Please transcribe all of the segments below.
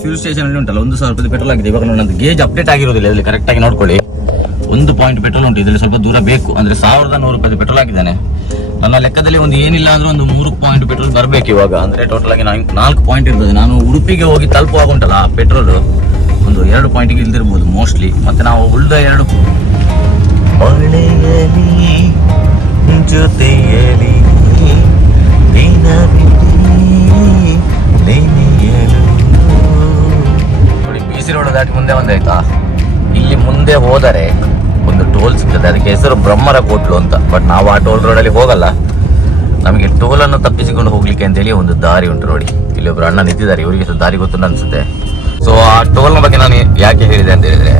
Fuel station ಅಲ್ಲಿ ಉಂಟಲ್ಲ 1,000 ರೂಪಾಯಿ ಪೆಟ್ರೋಲ್ ಆಗಿದೆ. ಇವಾಗ ನನ್ನದು ಗೇಜ್ ಅಪ್ಡೇಟ್ ಆಗಿರೋದಿಲ್ಲ, ಇದರಲ್ಲಿ ಕರೆಕ್ಟ್ ಆಗಿ ನೋಡ್ಕೊಳ್ಳಿ. 1 ಪಾಯಿಂಟ್ ಪೆಟ್ರೋಲ್ ಉಂಟು, ಇದರಲ್ಲಿ ಸ್ವಲ್ಪ ದೂರ ಬೇಕು. ಅಂದ್ರೆ 1,100 ರೂಪಾಯಿ ಪೆಟ್ರೋಲ್ ಆಗಿದ್ದಾನೆ. ನನ್ನ ಲೆಕ್ಕದಲ್ಲಿ ಒಂದು ಏನಿಲ್ಲ ಅಂದ್ರೆ ಒಂದು 3 ಪಾಯಿಂಟ್ ಪೆಟ್ರೋಲ್ ಬರಬೇಕು ಇವಾಗ. ಅಂದ್ರೆ ಟೋಟಲ್ ಆಗಿ 4 ಪಾಯಿಂಟ್ ಇರ್ತದೆ. ನಾನು ಉಡುಪಿಗೆ ಹೋಗಿ ತಲುಪುವಾಗ ಉಂಟಲ್ಲ ಪೆಟ್ರೋಲ್ ಒಂದು 2 ಪಾಯಿಂಟ್ಗೆ ಇಲ್ದಿರ್ಬೋದು ಮೋಸ್ಟ್ಲಿ. ಮತ್ತೆ ನಾವು ಉಳಿದ 2 ಜೊತೆಯಲಿ ಬಿಸಿ ರೋಡ್ ದಾಟಿ ಮುಂದೆ ಬಂದಾಯ್ತಾ. ಇಲ್ಲಿ ಮುಂದೆ ಹೋದರೆ ಒಂದು ಟೋಲ್ ಸಿಗ್ತದೆ, ಅದಕ್ಕೆ ಹೆಸರು ಬ್ರಹ್ಮರ ಕೋಟ್ಲು ಅಂತ. ಬಟ್ ನಾವು ಆ ಟೋಲ್ ರೋಡಲ್ಲಿ ಹೋಗಲ್ಲ. ನಮಗೆ ಟೋಲ್ ಅನ್ನು ತಪ್ಪಿಸಿಕೊಂಡು ಹೋಗ್ಲಿಕ್ಕೆ ಅಂತೇಳಿ ಒಂದು ದಾರಿ ಉಂಟು ನೋಡಿ. ಇಲ್ಲಿ ಒಬ್ರು ಅಣ್ಣ ನಿಂತಿದ್ದಾರೆ, ಇವರಿಗೆ ದಾರಿ ಗೊತ್ತು ಅನ್ಸುತ್ತೆ. ಸೊ ಆ ಟೋಲ್ನ ಬಗ್ಗೆ ನಾನು ಯಾಕೆ ಹೇಳಿದೆ ಅಂತ ಹೇಳಿದ್ರೆ,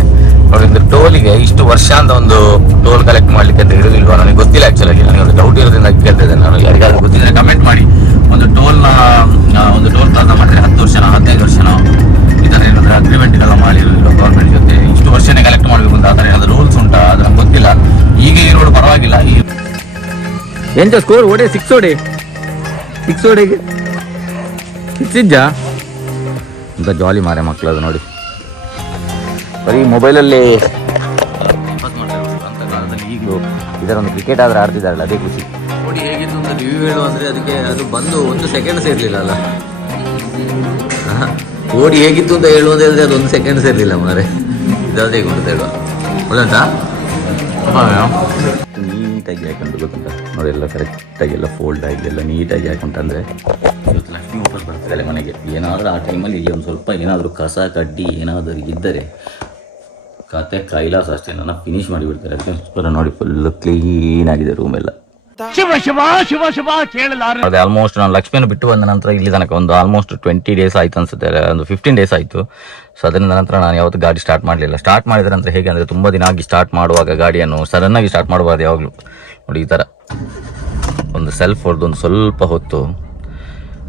ನೋಡಿ ಒಂದು ಟೋಲಿಗೆ ಇಷ್ಟು ವರ್ಷ ಅಂತ ಒಂದು ಟೋಲ್ ಕಲೆಕ್ಟ್ ಮಾಡ್ಲಿಕ್ಕೆ ಅಂತ ಇರೋದಿಲ್ವಾ ನನಗೆ ಗೊತ್ತಿಲ್ಲ. ಆಕ್ಚುಲಾಗಿ ನನಗೆ ಒಂದು ಡೌಟ್ ಇರೋದ್ರಿಂದ ಕೇಳ್ತಿದ್ದೆ. ನಾನು ಯಾರಿಗಾದ್ರೂ ಗೊತ್ತಿದ್ರೆ ಕಮೆಂಟ್ ಮಾಡಿ. ಒಂದು ಟೋಲ್ ಪ್ಲಾಜಾ ಮಾಡಿದ್ರೆ 10 ವರ್ಷನೋ 15 ವರ್ಷನೋ ಈ ಥರ ಏನಾದ್ರೆ ಅಗ್ರಿಮೆಂಟ್ ಎಲ್ಲ ಮಾಡಿರೋದಿಲ್ಲ ಗೌರ್ಮೆಂಟ್ ಜೊತೆ. ಇಷ್ಟು ವರ್ಷನೇ ಕಲೆಕ್ಟ್ ಮಾಡಬೇಕು ಅಂತ ಆ ಥರ ಏನಾದ್ರು ರೂಲ್ಸ್ ಉಂಟಾ ಅದು ನಮ್ಗೆ ಗೊತ್ತಿಲ್ಲ. ಈಗ ಈ ರೋಡ್ ಪರವಾಗಿಲ್ಲ. ಎಂತ ಸ್ಕೋರ್ ಓಡಿ 6 ಓಡಿಗೆ 6 ಇಜ್ಜಾ ಅಂತ ಜಾಲಿ ಮಾರೆ ಮಕ್ಕಳದು ನೋಡಿ. ಬರೀ ಮೊಬೈಲಲ್ಲಿ ಅಂತ ಕಾಲದಲ್ಲಿ ಈಗಲೂ ಇದರ ಒಂದು ಕ್ರಿಕೆಟ್ ಆದ್ರೆ ಆಡ್ತಿದ್ದಾರಲ್ಲ ಅದೇ ಖುಷಿ. ನೋಡಿ ಹೇಗಿತ್ತು ಅಂತ ರಿವ್ಯೂ ಹೇಳು ಅಂದರೆ ಅದಕ್ಕೆ ಅದು ಬಂದು 1 ಸೆಕೆಂಡ್ ಸೇರ್ಲಿಲ್ಲ ಅಲ್ಲ. ಓಡಿ ಹೇಗಿತ್ತು ಅಂತ ಹೇಳು ಅಂತ ಹೇಳಿದ್ರೆ ಅದು 1 ಸೆಕೆಂಡ್ ಸೇರ್ಲಿಲ್ಲ ಮಾರೆ. ಇದಾದ್ರೆ ಹೇಗೆ ಉಂಟು ಹೇಳುವ ಒಳ್ಳೆಂಟಾ ನೀಟಾಗಿ ಹಾಕೊಂಡು ಗೊತ್ತುಂಟ ನೋಡಿ. ಎಲ್ಲ ಕರೆಕ್ಟಾಗಿ ಎಲ್ಲ ಫೋಲ್ಡ್ ಆಗಿ ಎಲ್ಲ ನೀಟಾಗಿ ಹಾಕೊಂಡ್ರೆ ಇವತ್ತು ಲಕ್ಷ್ಮಿ ವಾಪಸ್ ಬರ್ತಿದ್ದಾರೆ ಮನೆಗೆ. ಏನಾದರೂ ಆ ಟೈಮಲ್ಲಿ ಇಲ್ಲಿ ಒಂದು ಸ್ವಲ್ಪ ಏನಾದರೂ ಕಸ ಕಡ್ಡಿ ಏನಾದರೂ ಇದ್ದರೆ ಕತೆ ಕೈಲಾಸ ಅಷ್ಟೇ, ನನ್ನ ಫಿನಿಶ್ ಮಾಡಿಬಿಡ್ತಾರೆ. ಅದಕ್ಕೆ ನೋಡಿ ಫುಲ್ ಕ್ಲೀನ್ ಆಗಿದೆ ರೂಮ್ ಎಲ್ಲ. ಅದೇ ಆಲ್ಮೋಸ್ಟ್ ನಾನು ಲಕ್ಷ್ಮಿಯನ್ನು ಬಿಟ್ಟು ಬಂದ ನಂತರ ಇಲ್ಲಿ ತನಕ ಒಂದು ಆಲ್ಮೋಸ್ಟ್ 20 ಡೇಸ್ ಆಯ್ತು ಅನ್ಸುತ್ತೆ, ಒಂದು 15 ಡೇಸ್ ಆಯಿತು. ಸೊ ಅದರಿಂದ ನಂತರ ನಾನು ಯಾವತ್ತು ಗಾಡಿ ಸ್ಟಾರ್ಟ್ ಮಾಡಲಿಲ್ಲ. ಸ್ಟಾರ್ಟ್ ಮಾಡಿದ ನಂತರ ಹೇಗೆ ಅಂದರೆ ತುಂಬ ದಿನ ಆಗಿ ಸ್ಟಾರ್ಟ್ ಮಾಡುವಾಗ ಗಾಡಿಯನ್ನು ಸಡನ್ನಾಗಿ ಸ್ಟಾರ್ಟ್ ಮಾಡಬಾರ್ದು ಯಾವಾಗಲೂ. ನೋಡಿ ಈ ಥರ ಒಂದು ಸೆಲ್ಫ್ ಹೊಡೆದು ಒಂದು ಸ್ವಲ್ಪ ಹೊತ್ತು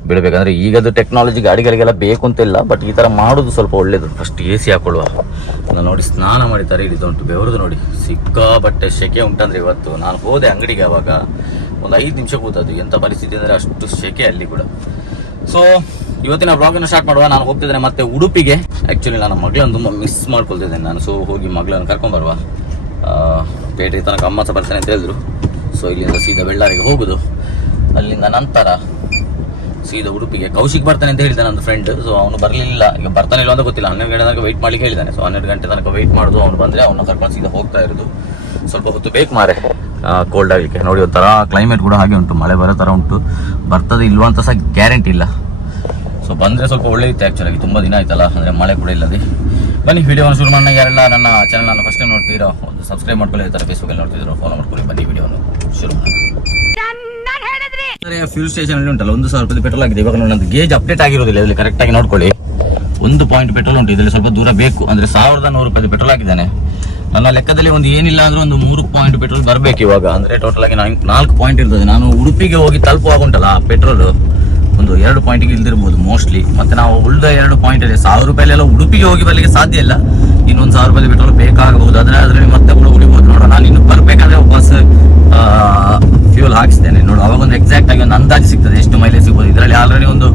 ಬಿಡಬೇಕಂದ್ರೆ ಈಗದು ಟೆಕ್ನಾಲಜಿ ಗಾಡಿಗಳಿಗೆಲ್ಲ ಬೇಕು ಅಂತಿಲ್ಲ. ಬಟ್ ಈ ಥರ ಮಾಡೋದು ಸ್ವಲ್ಪ ಒಳ್ಳೇದು. First AC ಹಾಕೊಳ್ಳುವ. ನೋಡಿ ಸ್ನಾನ ಮಾಡಿದ್ದಾರೆ, ಹಿಡಿದುಂಟು ಬೆವರದು ನೋಡಿ ಸಿಕ್ಕಾಬಟ್ಟೆ ಸೆಕೆ ಉಂಟಂದ್ರೆ. ಇವತ್ತು ನಾನು ಹೋದೆ ಅಂಗಡಿಗೆ, ಆವಾಗ ಒಂದು 5 ನಿಮಿಷ ಕೂತದ್ದು. ಎಂಥ ಪರಿಸ್ಥಿತಿ ಅಂದರೆ ಅಷ್ಟು ಸೆಕೆ ಅಲ್ಲಿ ಕೂಡ. ಸೊ ಇವತ್ತಿನ ಬ್ಲಾಗನ್ನು ಸ್ಟಾರ್ಟ್ ಮಾಡುವ. ನಾನು ಹೋಗ್ತಿದ್ದೇನೆ ಮತ್ತೆ ಉಡುಪಿಗೆ. ಆ್ಯಕ್ಚುಲಿ ನಾನು ಮಗಳನ್ನು ತುಂಬ ಮಿಸ್ ಮಾಡ್ಕೊಳ್ತಿದ್ದೇನೆ ನಾನು. ಸೊ ಹೋಗಿ ಮಗಳನ್ನು ಕರ್ಕೊಂಡ್ಬರುವ. ಪೇಟೆ ತನಕ ಅಮ್ಮ ಸಹ ಬರ್ತಾನೆ ಅಂತ ಹೇಳಿದ್ರು. ಸೊ ಇಲ್ಲಿಂದ ಸೀದಾ ಬೆಳ್ಳಾರಿಗೆ ಹೋಗುದು. ಅಲ್ಲಿಂದ ನಂತರ ಸೀದಾ ಉಡುಪಿಗೆ. ಕೌಶಿಕ್ ಬರ್ತಾನೆ ಅಂತ ಹೇಳಿದ್ದಾನೆ ನನ್ನ ಫ್ರೆಂಡ್. ಸೊ ಅವನು ಬರಲಿಲ್ಲ, ಈಗ ಬರ್ತಾನೆ ಇಲ್ಲ ಅಂತ ಗೊತ್ತಿಲ್ಲ. 12 ಗಂಟೆ ತನಕ ವೆಯ್ಟ್ ಮಾಡ್ಲಿಕ್ಕೆ ಹೇಳಿದ್ದಾನೆ. ಸೊ 12 ಗಂಟೆ ತನಕ ವೆಯ್ಟ್ ಮಾಡೋದು. ಅವನು ಬಂದರೆ ಅವನು ಕರ್ಕೊಂಡು ಸೀದಾ ಹೋಗ್ತಾ ಇರೋದು. ಸ್ವಲ್ಪ ಹೊತ್ತು ಬೇಕು ಮಾರೆ ಕೋಲ್ಡ್ ಆಗಲಿಕ್ಕೆ. ನೋಡಿ ಒಂಥರ ಕ್ಲೈಮೇಟ್ ಕೂಡ ಹಾಗೆ ಉಂಟು, ಮಳೆ ಬರೋ ಥರ ಉಂಟು. ಬರ್ತದೆ ಇಲ್ವಾ ಅಂತ ಸಹ ಗ್ಯಾರಂಟಿ ಇಲ್ಲ. ಸೊ ಬಂದರೆ ಸ್ವಲ್ಪ ಒಳ್ಳೆ ಇತ್ತು ಆ್ಯಕ್ಚುಲಾಗಿ. ತುಂಬ ದಿನ ಆಯ್ತಲ್ಲ, ಅಂದರೆ ಮಳೆ ಕೂಡ ಇಲ್ಲದೆ. ಬನ್ನಿ ವಿಡಿಯೋವನ್ನು ಶುರು ಮಾಡೋಣ. ಯಾರೆಲ್ಲ ನನ್ನ ಚಾನಲನ್ನು ಫಸ್ಟ್ ಟೈಮ್ ನೋಡ್ತಿರೋ ಒಂದು ಸಬ್ಸ್ಕ್ರೈಬ್ ಮಾಡ್ಕೊಳ್ಳಿ. ಈ ಥರ ಫೇಸ್ಬುಕ್ಕಲ್ಲಿ ನೋಡ್ತಿದ್ರು ಫಾಲೋ ಮಾಡ್ಕೊಳ್ಳಿ. ಬನ್ನಿ ವಿಡಿಯೋವನ್ನು ಶುರು ಮಾಡೋಣ. ಫ್ಯೂಲ್ ಸ್ಟೇಷನ್ ಅಲ್ಲಿ ಉಂಟಲ್ಲ 1,000 ರೂಪಾಯಿ ಪೆಟ್ರೋಲ್ ಆಗಿದೆ. ಇವಾಗ ನನ್ನದು ಗೇಜ್ ಅಪ್ಡೇಟ್ ಆಗಿರೋದಿಲ್ಲ, ಇದರಲ್ಲಿ ಕರೆಕ್ಟ್ ಆಗಿ ನೋಡ್ಕೊಳ್ಳಿ. 1 ಪಾಯಿಂಟ್ ಪೆಟ್ರೋಲ್ ಉಂಟು, ಇದರಲ್ಲಿ ಸ್ವಲ್ಪ ದೂರ ಬೇಕು. ಅಂದ್ರೆ 1,100 ರೂಪಾಯಿ ಪೆಟ್ರೋಲ್ ಆಗಿದ್ದಾನೆ. ನನ್ನ ಲೆಕ್ಕದಲ್ಲಿ ಒಂದು ಏನಿಲ್ಲ ಅಂದ್ರೆ ಒಂದು 3 ಪಾಯಿಂಟ್ ಪೆಟ್ರೋಲ್ ಬರಬೇಕು ಇವಾಗ. ಅಂದ್ರೆ ಟೋಟಲ್ ಆಗಿ 4 ಪಾಯಿಂಟ್ ಇರ್ತದೆ. ನಾನು ಉಡುಪಿಗೆ ಹೋಗಿ ತಲುಪುವಾಗ ಉಂಟಲ್ಲ ಪೆಟ್ರೋಲ್ ಒಂದು 2 ಪಾಯಿಂಟ್ಗೆ ಇಲ್ದಿರ್ಬೋದು ಮೋಸ್ಟ್ಲಿ. ಮತ್ತೆ ನಾವು ಉಳಿದ 2 ಪಾಯಿಂಟ್ ಇದೆ 1,000 ರೂಪಾಯಿಲೆಲ್ಲ ಉಡುಪಿಗೆ ಹೋಗಿ ಬರ್ಲಿಕ್ಕೆ ಸಾಧ್ಯ ಇಲ್ಲ. ಇನ್ನೊಂದು 1,000 ರೂಪಾಯಿ ಪೆಟ್ರೋಲ್ ಬೇಕಾಗಬಹುದು. ಅದರಲ್ಲಿ ಮತ್ತೆ ಕೂಡ ಉಳಿಬಹುದು. ನೋಡೋಣ, ನಾನು ಇನ್ನು ಬರ್ಬೇಕಾದ್ರೆ ವಾಪಸ್ ಫ್ಯೂಲ್ ಹಾಕಿಸ್ತೇನೆ. ನೋಡು ಅವಾಗ ಒಂದು ಎಕ್ಸಾಕ್ಟ್ ಆಗಿ ಒಂದು ಅಂದಾಜು ಸಿಗ್ತದೆ ಎಷ್ಟು ಮೈಲೇಜ್ ಸಿಗ್ಬೋದು. ಇದರಲ್ಲಿ ಆಲ್ರೆಡಿ ಒಂದು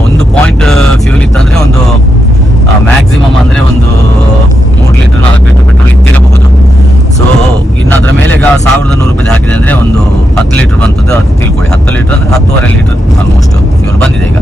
1 ಪಾಯಿಂಟ್ ಫ್ಯೂಲ್ ಇತ್ತಂದ್ರೆ ಒಂದು ಮ್ಯಾಕ್ಸಿಮಮ್ ಅಂದ್ರೆ ಒಂದು 3 ಲೀಟರ್ 4 ಲೀಟರ್ ಪೆಟ್ರೋಲ್ ಇತ್ತಿರಬಹುದು. ಸೊ ಇನ್ನು ಅದರ ಮೇಲೆ ಈಗ 1,100 ರೂಪಾಯಿ ಹಾಕಿದೆ ಅಂದ್ರೆ ಒಂದು 10 ಲೀಟರ್ ಬಂತದ್ದು ಅದು ತಿಳ್ಕೊಳ್ಳಿ. 10 ಲೀಟರ್ ಅಂದ್ರೆ 10.5 ಲೀಟರ್ ಆಲ್ಮೋಸ್ಟ್ ಫ್ಯೂಲ್ ಬಂದಿದೆ ಈಗ.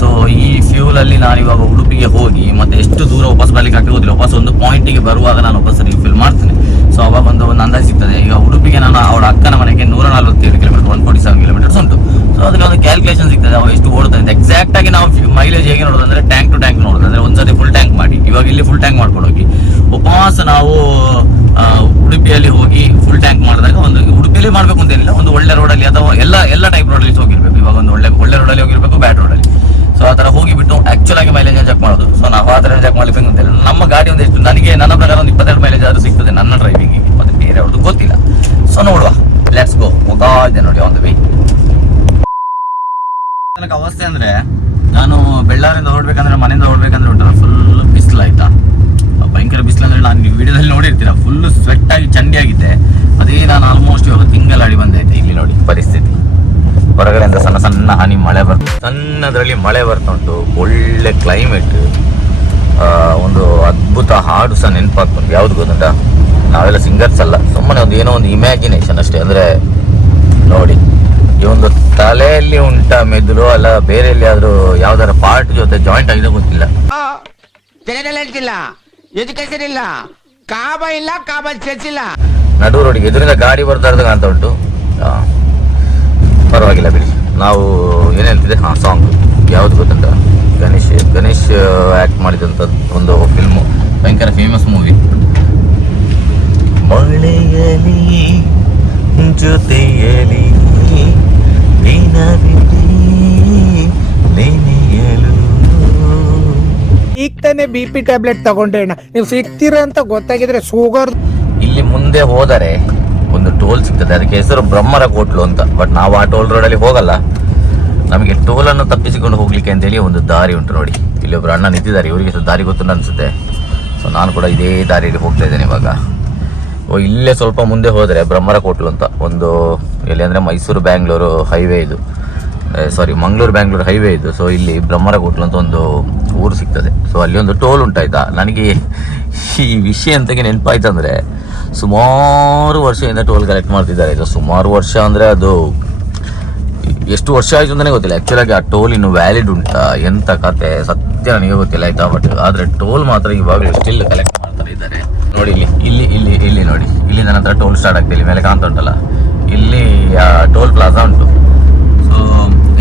ಸೊ ಈ ಫ್ಯೂಲ್ ಅಲ್ಲಿ ನಾನು ಇವಾಗ ಉಡುಪಿಗೆ ಹೋಗಿ ಮತ್ತೆ ಎಷ್ಟು ದೂರ ವಾಪಸ್ ಬರ್ಲಿಕ್ಕೆ ಆಗೋದಿಲ್ಲ. ವಾಪಸ್ ಒಂದು ಪಾಯಿಂಟಿಗೆ ಬರುವಾಗ ನಾನು ವಾಪಸ್ ರಿಫಿಲ್ ಮಾಡ್ತೇನೆ. ಸೊ ಅವಾಗ ಒಂದು ಅಂದಾಜು ಸಿಗ್ತದೆ. ಈಗ ಉಡುಪಿಗೆ ನಾನು ಅವಳ ಅಕ್ಕನ ಮನೆಗೆ 147 ಕಿಲೋಮೀಟರ್ 147 ಕಿಲೋಮೀಟರ್ಸ್ ಉಂಟು. ಸೊ ಅದಕ್ಕೆ ಒಂದು ಕ್ಯಾಲ್ಕುಲೇಷನ್ ಸಿಗ್ತದೆ ಅವ ಎಷ್ಟು ಓಡುತ್ತದೆ ಎಕ್ಸಾಕ್ಟ್ ಆಗಿ. ನಾವು ಮೈಲೇಜ್ ಹೇಗೆ ನೋಡೋದಂದ್ರೆ ಟ್ಯಾಂಕ್ ಟು ಟ್ಯಾಂಕ್ ನೋಡೋದು. ಅಂದ್ರೆ ಒಂದ್ಸತಿ ಫುಲ್ ಟ್ಯಾಂಕ್ ಮಾಡಿ, ಇವಾಗ ಇಲ್ಲಿ ಫುಲ್ ಟ್ಯಾಂಕ್ ಮಾಡ್ಕೊಂಡು ಹೋಗಿ ವಾಪಸ್ ನಾವು ಉಡುಪಿಯಲ್ಲಿ ಹೋಗಿ ಫುಲ್ ಟ್ಯಾಂಕ್ ಮಾಡಿದಾಗ ಒಂದು ಉಡುಪಿಯಲ್ಲಿ ಮಾಡಬೇಕು ಅಂತ ಏನಿಲ್ಲ, ಒಂದು ಒಳ್ಳೆ ರೋಡಲ್ಲಿ ಅಥವಾ ಎಲ್ಲ ಟೈಪ್ ರೋಡಲ್ಲಿ ಹೋಗಿರ್ಬೇಕು. ಇವಾಗ ಒಂದು ಒಳ್ಳೆ ರೋಡಲ್ಲಿ ಹೋಗಿರ್ಬೇಕು, ಬ್ಯಾಡ್ ರೋಡಲ್ಲಿ. ಸೊ ಆ ಥರ ಹೋಗಿಬಿಟ್ಟು ಆಕ್ಚುಲ್ ಆಗಿ ಮೈಲೇಜ್ ಚೆಕ್ ಮಾಡೋದು. ಸೊ ನಾವು ಆ ಥರ ಚೆಕ್ ಮಾಡ್ಲಿಕ್ಕೆ ಅಂತ ಇಲ್ಲ. ನಮ್ಮ ಗಾಡಿ ಒಂದು ಎಷ್ಟು ನನ್ನ ಪ್ರಕಾರ ಒಂದು 22 ಮೈಲೇಜ್ ಆದ್ರೂ ಸಿಗ್ತದೆ ನನ್ನ ಡ್ರೈವಿಂಗಿಗೆ. ಮತ್ತೆ ಬೇರೆ ಅವ್ರದ್ದು ಗೊತ್ತಿಲ್ಲ. ಸೊ ನೋಡುವ, ಲೆಟ್ಸ್ ಗೋ. ಹೋಗ್ತಾ ಇದೆ ನೋಡಿ ಆನ್ ದ ವೇ. ನನಗೆ ಅವಸ್ಥೆ ಅಂದ್ರೆ ನಾನು ಬೆಳ್ಳಾರಿಂದ ಹೊರಡ್ಬೇಕಂದ್ರೆ ಮನೆಯಿಂದ ಹೊರಡ್ಬೇಕಂದ್ರೆ ಉಂಟಲ್ಲ ಫುಲ್ ಬಿಸಿಲು ಆಯ್ತಾ, ಭಯಂಕರ ಬಿಸಿಲು. ಅಂದ್ರೆ ನಾನು ನೀವು ವಿಡಿಯೋದಲ್ಲಿ ನೋಡಿರ್ತೀರ ಫುಲ್ ಸ್ವೆಟ್ ಆಗಿ ಚಂಡಿ ಆಗಿದ್ದೆ. ಅದೇ ನಾನು ಆಲ್ಮೋಸ್ಟ್ ಇವಾಗ ತಿಂಗಳಾಡಿ ಬಂದೈತೆ. ಇಲ್ಲಿ ನೋಡಿ ಪರಿಸ್ಥಿತಿ ಹೊರಗಡೆಯಿಂದ ಸಣ್ಣ ಸಣ್ಣ ಹನಿ ಮಳೆ ಸಣ್ಣದ್ರಲ್ಲಿ ಮಳೆ ಬರ್ತಾ ಉಂಟು. ಒಳ್ಳೆ ಕ್ಲೈಮೇಟ್, ಒಂದು ಅದ್ಭುತ ಹಾಡು ಸಹ ನೆನಪಾಗ್ತುಂಟು. ಯಾವ್ದು ಗೊತ್ತುಂಟ, ನಾವೆಲ್ಲ ಸಿಂಗರ್ಸ್ ಅಲ್ಲ, ಸುಮ್ಮನೆ ಒಂದು ಏನೋ ಒಂದು ಇಮ್ಯಾಜಿನೇಷನ್ ಅಷ್ಟೇ. ಅಂದ್ರೆ ನೋಡಿ, ಈ ಒಂದು ತಲೆಯಲ್ಲಿ ಉಂಟ ಮೆದುಳು ಅಲ್ಲ ಬೇರೆ ಎಲ್ಲಿಯಾದ್ರೂ ಯಾವ್ದಾರ ಪಾರ್ಟ್ ಜೊತೆ ಜಾಯಿಂಟ್ ಆಗಿದೆ ಗೊತ್ತಿಲ್ಲ. ಎಜುಕೇಶನ್ ಇಲ್ಲ, ಕಾಬ ಇಲ್ಲ, ಕಾಬ ಚರ್ಚ್ ಇಲ್ಲ. ನಡು ರೋಡಿಗೆ ಎದುರಿಂದ ಗಾಡಿ ಬರ್ತಾ ಇರೋದು ಕಾಣ್ತಾ ಉಂಟು. ಪರವಾಗಿಲ್ಲ ಬಿಡಿ. ನಾವು ಏನ್ ಹೇಳ್ತಿದ್ದೆ, ಸಾಂಗ್ ಯಾವ್ದು ಗೊತ್ತುಂಟ, ಗಣೇಶ್ ಆಕ್ಟ್ ಮಾಡಿದಂಥದ್ದು ಒಂದು ಫಿಲ್ಮು, ಭಯಂಕರ ಫೇಮಸ್ ಮೂವಿ. ಮಳೆಯಲಿ ಜೊತೆಯಲಿ ಈಗ ತಾನೇ BP ಟ್ಯಾಬ್ಲೆಟ್ ತಗೊಂಡೆ ಅಣ್ಣ, ನೀವು ಸಿಗ್ತೀರ ಅಂತ ಗೊತ್ತಾಗಿದ್ರೆ ಶುಗರ್. ಇಲ್ಲಿ ಮುಂದೆ ಹೋದರೆ ಒಂದು ಟೋಲ್ ಸಿಗ್ತದೆ, ಅದಕ್ಕೆ ಹೆಸರು ಬ್ರಹ್ಮರ ಕೋಟ್ಲು ಅಂತ. ಬಟ್ ನಾವು ಆ ಟೋಲ್ ರೋಡಲ್ಲಿ ಹೋಗಲ್ಲ, ನಮಗೆ ಟೋಲ್ ಅನ್ನು ತಪ್ಪಿಸಿಕೊಂಡು ಹೋಗ್ಲಿಕ್ಕೆ ಅಂತೇಳಿ ಒಂದು ದಾರಿ ಉಂಟು ನೋಡಿ. ಇಲ್ಲಿ ಒಬ್ರು ಅಣ್ಣ ನಿಂತಿದ್ದಾರೆ, ಇವರಿಗೆ ದಾರಿ ಗೊತ್ತುಂಟು ಅನ್ಸುತ್ತೆ. ಸೊ ನಾನು ಕೂಡ ಇದೇ ದಾರಿಯಲ್ಲಿ ಹೋಗ್ತಾ ಇದ್ದೇನೆ ಇವಾಗ. ಇಲ್ಲೇ ಸ್ವಲ್ಪ ಮುಂದೆ ಹೋದರೆ ಬ್ರಹ್ಮರ ಕೋಟ್ಲು ಅಂತ ಒಂದು, ಎಲ್ಲಿ ಅಂದರೆ ಮೈಸೂರು ಬ್ಯಾಂಗ್ಳೂರು ಹೈವೇ ಇದು, ಸಾರಿ ಮಂಗಳೂರು ಬ್ಯಾಂಗ್ಳೂರು ಹೈವೇ ಇದು. ಸೊ ಇಲ್ಲಿ ಬ್ರಹ್ಮರ ಕೋಟ್ಲು ಅಂತ ಒಂದು ಊರು ಸಿಗ್ತದೆ. ಸೊ ಅಲ್ಲಿ ಒಂದು ಟೋಲ್ ಉಂಟಾಯ್ತಾ. ನನಗೆ ಈ ವಿಷಯ ಎಂತಕ್ಕೆ ನೆನಪಾಯ್ತಂದರೆ, ಸುಮಾರು ವರ್ಷದಿಂದ ಟೋಲ್ ಕಲೆಕ್ಟ್ ಮಾಡ್ತಿದ್ದಾರೆ. ಇದು ಸುಮಾರು ವರ್ಷ ಅಂದರೆ ಅದು ಎಷ್ಟು ವರ್ಷ ಆಯಿತು ಅಂತಲೇ ಗೊತ್ತಿಲ್ಲ. ಆ್ಯಕ್ಚುಲಾಗಿ ಆ ಟೋಲ್ ಇನ್ನು ವ್ಯಾಲಿಡ್ ಉಂಟಾ ಎಂತ ಕತೆ ಸತ್ಯ ನನಗೆ ಗೊತ್ತಿಲ್ಲ ಆಯ್ತಾ. ಬಟ್ ಆದರೆ ಟೋಲ್ ಮಾತ್ರ ಇವಾಗಲೂ ಸ್ಟಿಲ್ ಕಲೆಕ್ಟ್ ಮಾಡ್ತಾರೆ ಇದ್ದಾರೆ ನೋಡಿ. ಇಲ್ಲಿ ನೋಡಿ, ಇಲ್ಲಿಂದ ನಂತರ ಟೋಲ್ ಸ್ಟಾರ್ಟ್ ಆಗ್ತದೆ. ಇಲ್ಲಿ ಮೇಲೆ ಕಾಣ್ತಾ ಉಂಟಲ್ಲ, ಇಲ್ಲಿ ಟೋಲ್ ಪ್ಲಾಜಾ ಉಂಟು. ಸೊ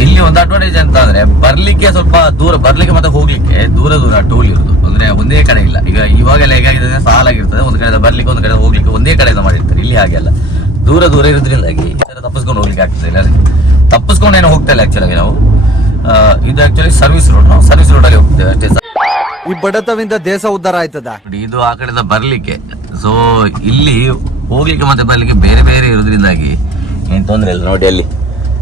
ಇಲ್ಲಿ ಒಂದು ಅಡ್ವಾಂಟೇಜ್ ಅಂತ ಅಂದ್ರೆ, ಬರ್ಲಿಕ್ಕೆ ಸ್ವಲ್ಪ ದೂರ, ಬರ್ಲಿಕ್ಕೆ ಮತ್ತೆ ಹೋಗ್ಲಿಕ್ಕೆ ದೂರ ಟೋಲ್ ಇರುದು. ಅಂದ್ರೆ ಒಂದೇ ಕಡೆ ಇಲ್ಲ. ಇವಾಗೆಲ್ಲ ಹೇಗಾಗಿದೆ, ಸಾಲಾಗಿರ್ತದೆ, ಒಂದು ಕಡೆ ಬರ್ಲಿಕ್ಕೆ ಒಂದು ಕಡೆ ಹೋಗ್ಲಿಕ್ಕೆ ಒಂದೇ ಕಡೆಯಿಂದ ಮಾಡಿರ್ತಾರೆ. ಇಲ್ಲಿ ಹಾಗೆ ಅಲ್ಲ, ದೂರ ಇರೋದ್ರಿಂದಾಗಿ ತಪ್ಪಿಸ್ಕೊಂಡು ಹೋಗ್ಲಿಕ್ಕೆ ಆಗ್ತದೆ. ಇಲ್ಲ ತಪ್ಪಿಸ್ಕೊಂಡು ಏನೋ ಹೋಗ್ತಾ ಇಲ್ಲ ಆಕ್ಚುಲಾಗಿ ನಾವು. ಇದು ಆಕ್ಚುಲಿ ಸರ್ವಿಸ್ ರೋಡ್, ನಾವು ಸರ್ವಿಸ್ ರೋಡ್ ಅಲ್ಲಿ ಹೋಗ್ತೇವೆ ಅಷ್ಟೇ. ಈ ಬಡತವಿಂದ ದೇಶ ಉದ್ಧಾರ ಆಯ್ತದ. ಇದು ಆ ಕಡೆಯಿಂದ ಬರ್ಲಿಕ್ಕೆ. ಸೊ ಇಲ್ಲಿ ಹೋಗ್ಲಿಕ್ಕೆ ಮತ್ತೆ ಬರ್ಲಿಕ್ಕೆ ಬೇರೆ ಬೇರೆ ಇರೋದ್ರಿಂದಾಗಿ ಏನ್ ತೊಂದ್ರೆ ಇಲ್ಲ ನೋಡಿ. ಅಲ್ಲಿ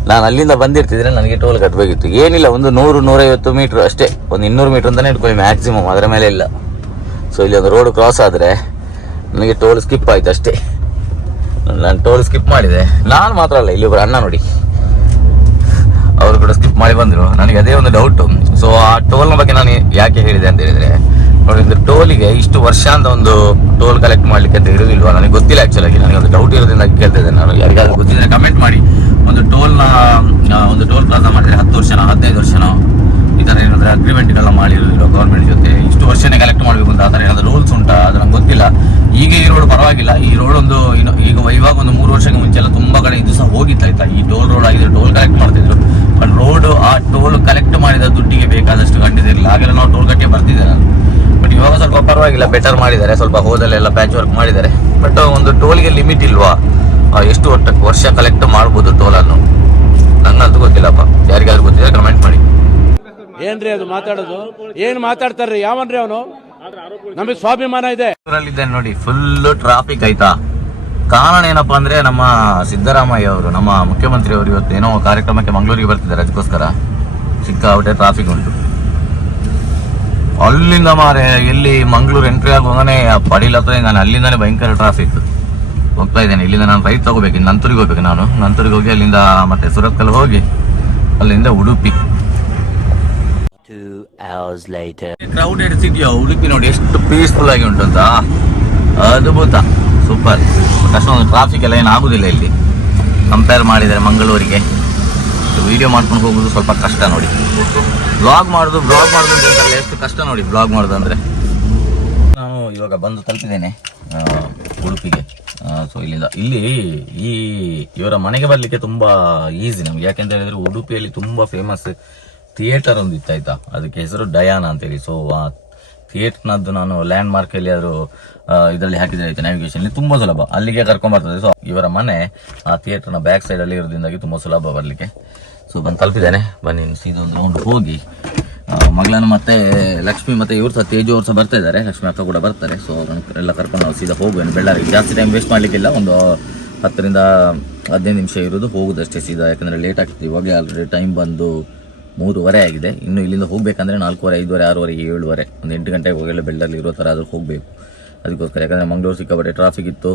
ನಾನು ಅಲ್ಲಿಂದ ಬಂದಿರ್ತಿದ್ರೆ ನನಗೆ ಟೋಲ್ ಕಟ್ಟಬೇಕಿತ್ತು. ಏನಿಲ್ಲ, ಒಂದು 100-150 ಮೀಟರ್ ಅಷ್ಟೇ, ಒಂದು 200 ಮೀಟರ್ ಅಂತಾನೆ ಇಟ್ಕೊಳ್ಳಿ ಮ್ಯಾಕ್ಸಿಮಮ್, ಅದರ ಮೇಲೆ ಇಲ್ಲ. ಸೊ ಇಲ್ಲಿ ಒಂದು ರೋಡ್ ಕ್ರಾಸ್ ಆದರೆ ನನಗೆ ಟೋಲ್ ಸ್ಕಿಪ್ ಆಯ್ತು ಅಷ್ಟೇ. ನಾನು ಟೋಲ್ ಸ್ಕಿಪ್ ಮಾಡಿದೆ. ನಾನು ಮಾತ್ರ ಅಲ್ಲ, ಇಲ್ಲಿ ಒಬ್ಬರು ಅಣ್ಣ ನೋಡಿ, ಅವರು ಕೂಡ ಸ್ಕಿಪ್ ಮಾಡಿ ಬಂದರು. ನನಗೆ ಅದೇ ಒಂದು ಡೌಟು. ಸೊ ಆ ಟೋಲ್ನ ಬಗ್ಗೆ ನಾನು ಯಾಕೆ ಹೇಳಿದೆ ಅಂತ ಹೇಳಿದ್ರೆ, ನೋಡಿ, ಒಂದು ಟೋಲಿಗೆ ಇಷ್ಟು ವರ್ಷ ಅಂತ ಒಂದು ಟೋಲ್ ಕಲೆಕ್ಟ್ ಮಾಡ್ಲಿಕ್ಕೆ ಅಂತ ಇರೋದಿಲ್ವಾ ನನಗೆ ಗೊತ್ತಿಲ್ಲ. ಆಕ್ಚುಲಾಗಿ ನನಗೆ ಒಂದು ಡೌಟ್ ಇರೋದ್ರಿಂದ ಕೇಳ್ತಾ ಇದ್ದೇನೆ. ನಾನು ಯಾರಿಗಾದ್ರೂ ಗೊತ್ತಿದ್ರೆ ಕಮೆಂಟ್ ಮಾಡಿ. ಒಂದು ಟೋಲ್ ಪ್ಲಾಜಾ ಮಾಡಿದ್ರೆ 10 ವರ್ಷನೋ 15 ವರ್ಷನೋ ಈ ಥರ ಏನಾದ್ರೆ ಅಗ್ರಿಮೆಂಟ್ಗೆಲ್ಲ ಮಾಡಿರೋದಿಲ್ಲ ಗೌರ್ಮೆಂಟ್ ಜೊತೆ, ಇಷ್ಟು ವರ್ಷನೇ ಕಲೆಕ್ಟ್ ಮಾಡಬೇಕು ಅಂತ ಆ ಥರ ಏನಾದ್ರು ರೂಲ್ಸ್ ಉಂಟಾ ಅದು ನಂಗೆ ಗೊತ್ತಿಲ್ಲ. ಈಗ ಈ ರೋಡ್ ಪರವಾಗಿಲ್ಲ. ಈ ರೋಡ್ ಒಂದು ಇವಾಗ ಒಂದು 3 ವರ್ಷಕ್ಕೆ ಮುಂಚೆ ಎಲ್ಲ ತುಂಬಾ ಕಡೆ ಇದು ಸಹ ಹೋಗಿತ್ತಾಯ್ತಾ. ಈ ಟೋಲ್ ರೋಡ್ ಆಗಿದ್ರೆ ಟೋಲ್ ಕಲೆಕ್ಟ್ ಮಾಡ್ತಿದ್ರು. ಬಟ್ ರೋಡ್ ಆ ಟೋಲ್ ಕಲೆಕ್ಟ್ ಮಾಡಿದ ದುಡ್ಡಿಗೆ ಬೇಕಾದಷ್ಟು ಕಂಡಿದ್ದಿರಲಿಲ್ಲ. ಹಾಗೆಲ್ಲ ನಾವು ಟೋಲ್ ಕಟ್ಟೆ ಬರ್ತಿದ್ದೆ ನಾನು. ಬಟ್ ಇವಾಗ ಸ್ವಲ್ಪ ಪರವಾಗಿಲ್ಲ, ಬೆಟರ್ ಮಾಡಿದ್ದಾರೆ. ಸ್ವಲ್ಪ ಹೋದಲ್ಲೆಲ್ಲ ಪ್ಯಾಚ್ ವರ್ಕ್ ಮಾಡಿದ್ದಾರೆ. ಬಟ್ ಒಂದು ಟೋಲ್ಗೆ ಲಿಮಿಟ್ ಇಲ್ವಾ, ಎಷ್ಟು ವರ್ಷ ಕಲೆಕ್ಟ್ ಮಾಡ್ಬೋದು ಟೋಲನ್ನು? ನಂಗಂತೂ ಗೊತ್ತಿಲ್ಲಪ್ಪ, ಯಾರಿಗಾದ್ರೂ ಗೊತ್ತಿದ್ರೆ ಕಮೆಂಟ್ ಮಾಡಿ. ಏನ್ರಿ ಅದು ಮಾತಾಡೋದು? ಏನ್ ಮಾತಾಡ್ತಾರ್ರಿ? ಯಾವನ್ರಿ ಅವನು? ನಮಗೆ ಸ್ವಾಭಿಮಾನ ಇದೆ. ಇದ್ದೇನೆ ನೋಡಿ, ಫುಲ್ ಟ್ರಾಫಿಕ್ ಆಯ್ತಾ. ಕಾರಣ ಏನಪ್ಪಾ ಅಂದ್ರೆ, ನಮ್ಮ ಸಿದ್ದರಾಮಯ್ಯ ಅವರು, ನಮ್ಮ ಮುಖ್ಯಮಂತ್ರಿ ಅವರು ಇವತ್ತು ಏನೋ ಕಾರ್ಯಕ್ರಮಕ್ಕೆ ಮಂಗಳೂರಿಗೆ ಬರ್ತಿದ್ದಾರೆ. ಅದಕ್ಕೋಸ್ಕರ ಸಿಕ್ಕಾಪಟ್ಟೆ ಟ್ರಾಫಿಕ್ ಉಂಟು. ಅಲ್ಲಿಂದ ಮಾರೆ ಎಲ್ಲಿ ಮಂಗಳೂರು ಎಂಟ್ರಿ ಆಗುವಾಗನೇ ಪಡಿಲ್ ಹತ್ರ ನಾನು ಅಲ್ಲಿಂದಾನೆ ಭಯಂಕರ ಟ್ರಾಫಿಕ್ ಹೋಗ್ತಾ ಇದ್ದೇನೆ. ಇಲ್ಲಿಂದ ನಾನು ರೈಟ್ ತಗೋಬೇಕು, ಇನ್ನು ನಂತೂರಿಗೆ ಹೋಗ್ಬೇಕು. ನಾನು ನಂತೂರಿಗೆ ಹೋಗಿ ಅಲ್ಲಿಂದ ಮತ್ತೆ ಸುರತ್ಕಲ್ ಹೋಗಿ ಅಲ್ಲಿಂದ ಉಡುಪಿ. ಕ್ರೌಡೆಡ್ ಸಿಟಿಯ ಉಡುಪಿ ನೋಡಿ ಎಷ್ಟು ಪೀಸ್ಫುಲ್ ಆಗಿ ಉಂಟು ಅಂತ. ಅದ್ಭುತ, ಸೂಪರ್. ಅಷ್ಟೊಂದು ಟ್ರಾಫಿಕ್ ಎಲ್ಲ ಏನು ಆಗುದಿಲ್ಲ ಇಲ್ಲಿ ಕಂಪೇರ್ ಮಾಡಿದರೆ ಮಂಗಳೂರಿಗೆ. ವಿಡಿಯೋ ಮಾಡ್ಕೊಂಡು ಹೋಗೋದು ಸ್ವಲ್ಪ ಕಷ್ಟ ನೋಡಿ. ಬ್ಲಾಗ್ ಮಾಡೋದು ಅಂತಂದ್ರೆ ಎಷ್ಟು ಕಷ್ಟ ನೋಡಿ ಬ್ಲಾಗ್ ಮಾಡೋದು ಅಂದರೆ. ನಾನು ಇವಾಗ ಬಂದು ತಲುಪಿದ್ದೇನೆ ಉಡುಪಿಗೆ. ಸೊ ಇಲ್ಲಿ ಇವರ ಮನೆಗೆ ಬರಲಿಕ್ಕೆ ತುಂಬ ಈಸಿ ನಮ್ಗೆ. ಯಾಕೆಂತ ಹೇಳಿದ್ರೆ ಉಡುಪಿಯಲ್ಲಿ ತುಂಬ ಫೇಮಸ್ ಥಿಯೇಟರ್ ಒಂದು ಇತ್ತಾಯ್ತಾ, ಅದಕ್ಕೆ ಹೆಸರು ಡಯಾನ ಅಂತೇಳಿ. ಸೊ ಆ ಥಿಯೇಟರ್ನದ್ದು ನಾನು ಲ್ಯಾಂಡ್ ಮಾರ್ಕ್ ಅಲ್ಲಿ ಆದರೂ ಇದರಲ್ಲಿ ಹಾಕಿದ್ರೆ ಆಯ್ತು, ನ್ಯಾವಿಗೇಷನ್ ತುಂಬ ಸುಲಭ, ಅಲ್ಲಿಗೆ ಕರ್ಕೊಂಡ್ಬರ್ತದೆ. ಸೊ ಇವರ ಮನೆ ಆ ಥಿಯೇಟರ್ನ ಬ್ಯಾಕ್ ಸೈಡ್ ಅಲ್ಲಿ ಇರೋದ್ರಿಂದಾಗಿ ತುಂಬ ಸುಲಭ ಬರಲಿಕ್ಕೆ. ಸೊ ಬಂದು ತಲುಪಿದ್ದೇನೆ. ಬನ್ನಿ ಸೀದಾ ಒಂದು ರೌಂಡ್ ಹೋಗಿ ಮಗಳನ್ನು ಮತ್ತೆ ಲಕ್ಷ್ಮಿ ಮತ್ತೆ ಇವ್ರು ಸಹ ತೇಜು ಅವ್ರು ಸಹ ಬರ್ತಾ ಇದ್ದಾರೆ, ಲಕ್ಷ್ಮಿ ಅಕ್ಕ ಕೂಡ ಬರ್ತಾರೆ. ಸೊ ಎಲ್ಲ ಕರ್ಕೊಂಡು ನಾವು ಸೀದಾ ಹೋಗುವೇನು ಬೆಳ್ಳಾರಿಗೆ. ಜಾಸ್ತಿ ಟೈಮ್ ವೇಸ್ಟ್ ಮಾಡಲಿಕ್ಕಿಲ್ಲ, ಒಂದು 10-15 ನಿಮಿಷ ಇರೋದು, ಹೋಗುದಷ್ಟೇ ಸೀದಾ. ಯಾಕಂದರೆ ಲೇಟ್ ಆಗ್ತದೆ. ಇವಾಗಲೇ ಆಲ್ರೆಡಿ ಟೈಮ್ ಬಂದು 3:30 ಆಗಿದೆ. ಇನ್ನು ಇಲ್ಲಿಂದ ಹೋಗ್ಬೇಕಂದ್ರೆ 4:15, 5:30, 6:30, 7:30, ಒಂದು 8 ಗಂಟೆಗೆ ಹೋಗಲ್ಲ ಬೆಳ್ಳಲ್ಲಿ ಇರೋ ಥರ ಆದರೂ ಹೋಗಬೇಕು. ಅದಕ್ಕೋಸ್ಕರ, ಯಾಕಂದರೆ ಮಂಗಳೂರು ಸಿಕ್ಕಾಪಟ್ಟೆ ಟ್ರಾಫಿಕ್ ಇತ್ತು.